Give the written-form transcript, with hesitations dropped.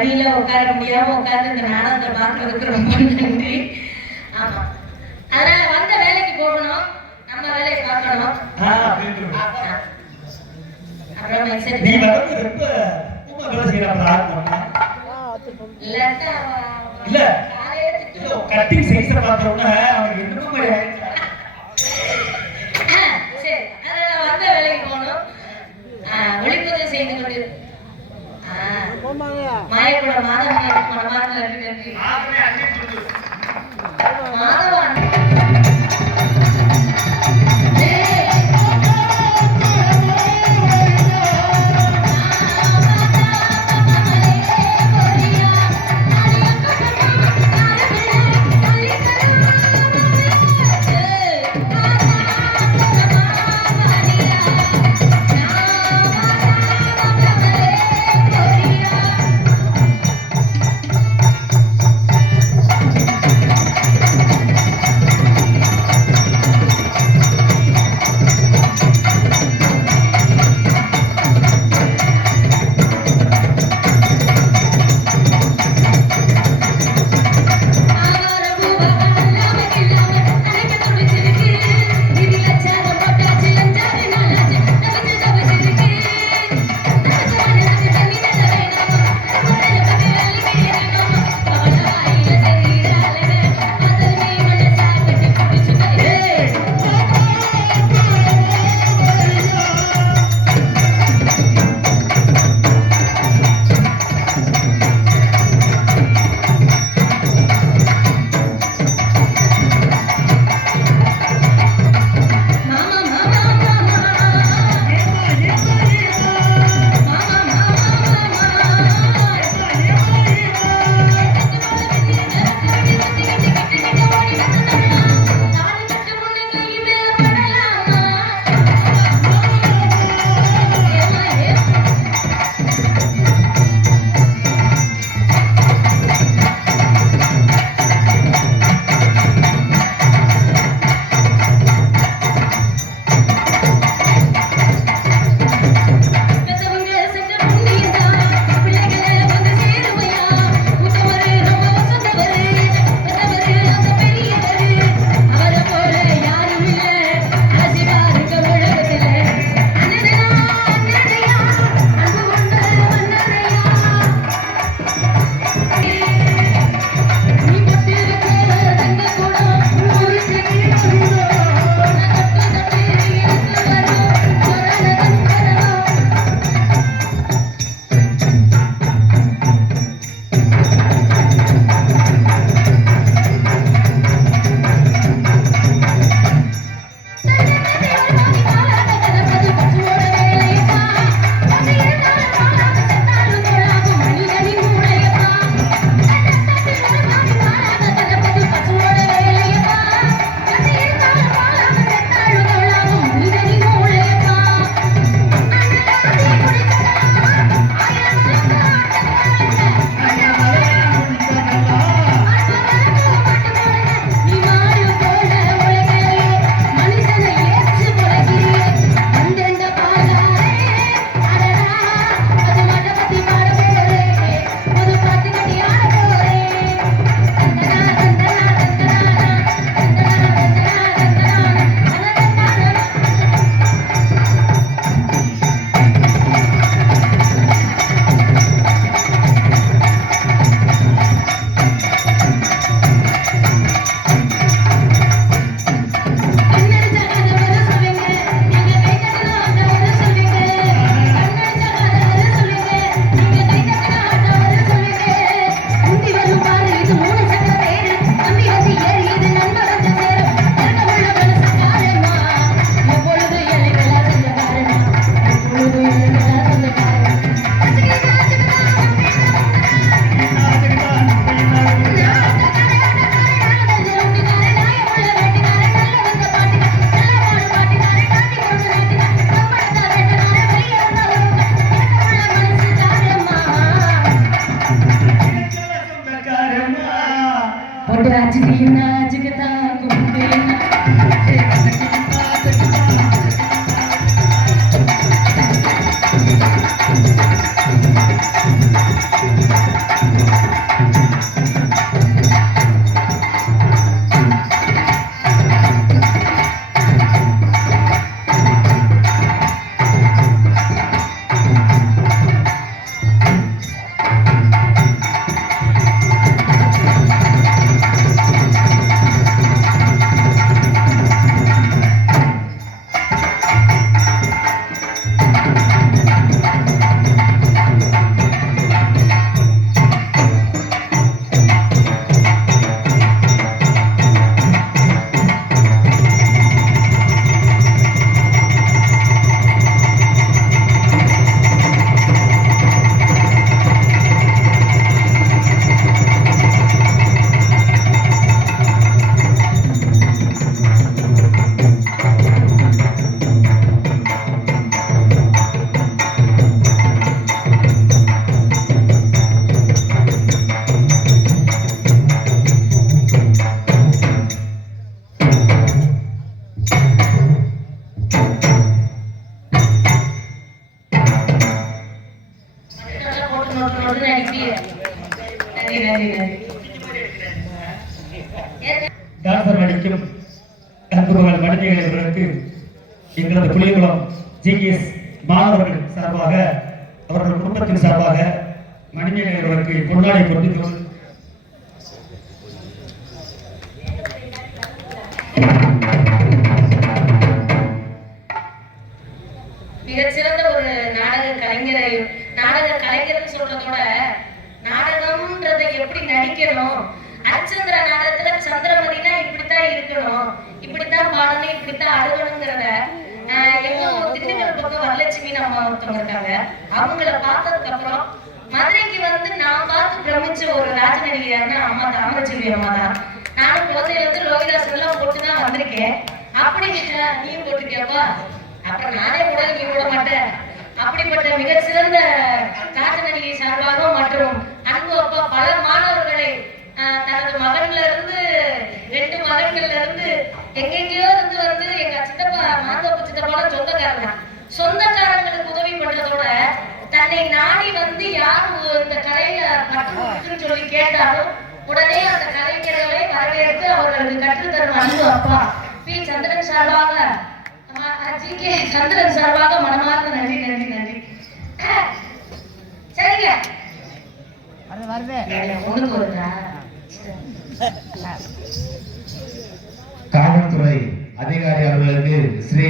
படியில உட்கார முடியாம உட்கார்ந்து இந்த நாடகத்தை பார்க்கறதுக்கு ரொம்ப நன்றி. ஆமா, அதனால வந்த வேலைக்கு போகணும், நம்ம வேலையை பார்க்கணும். கட்டிங் சைஸ் பார்த்தோம்னா அவனுக்கு என்ன மாதிரி சரி, அதனால வந்த வேலைக்கு போகணும். ஒளிப்பதிவு செய்து கொண்டு மாயக்குட மாதவன் மாதவன் Thank you. நன்றி நன்றி நன்றி. டான்சர் நடிக்கும் அன்புகள் மனிதர்கள் அவர்களுக்கு எங்களது புலிகுளம் ஜிஎஸ் மாணவர்கள் சார்பாக அவர்கள் குடும்பத்தின் சார்பாக மனிதர்கள் அவர்களுக்கு பொன்னாடை கொடுத்து மிகச்சிறந்த ஒரு நாடக கலைஞர்னு சொல்றதோட நாடகம்ன்றதை எப்படி நடிக்கணும், அரிச்சந்திர நாடகத்துல சந்திரமதினா இப்படித்தான் இருக்கணும், இப்படித்தான் பாடணும், இப்படித்தான் அழுகணுங்கிறத எங்க திண்டுக்கல் பக்கம் வரலட்சுமி நம்ம ஒருத்தவங்க இருக்காங்க, அவங்கள பார்த்ததுக்கு அப்புறம் மதுரைக்கு வந்து நான் பார்த்து பிரமிச்ச ஒரு ராஜ நடிகையாருன்னா அம்மா தாமரச்செல்வி அம்மா தான். நானும் குழந்தையில இருந்து லோகிதாஸ் எல்லாம் போட்டுதான் வந்திருக்கேன். அப்படி நீ போட்டிருக்கியப்பா, அப்புறம் நானே கூட நீ விட மாட்டேன். அப்படிப்பட்ட மிக சிறந்த ராஜ நடிகை சார்பாக மற்றும் அன்பு அப்பா பல மாணவர்களை தனது மகன்ல இருந்து 2 மகன்கள்ல இருந்து எங்கெங்கயோ இருந்து வந்து எங்க சித்தப்பா மாந்தோப்பு சித்தப்பாலாம் சொந்தக்காரங்களுக்கு உதவி பண்றதோட தன்னை நாடி வந்து யாரும் இந்த கலையில கற்றுன்னு சொல்லி கேட்டாலும் உடனே அந்த கலைஞர்களை வரவேற்று அவர்களுக்கு கற்றுத்தரும் அன்பு அப்பா பி சந்திரன் சார்பாக ஜி.கே. சந்திரன் சார்பாக மனமார்ந்த நன்றி நன்றி நன்றி. சரிங்க ஒண்ணுக்கு வருதா காவல்துறை அதிகாரி அவர்களுக்கு ஸ்ரீ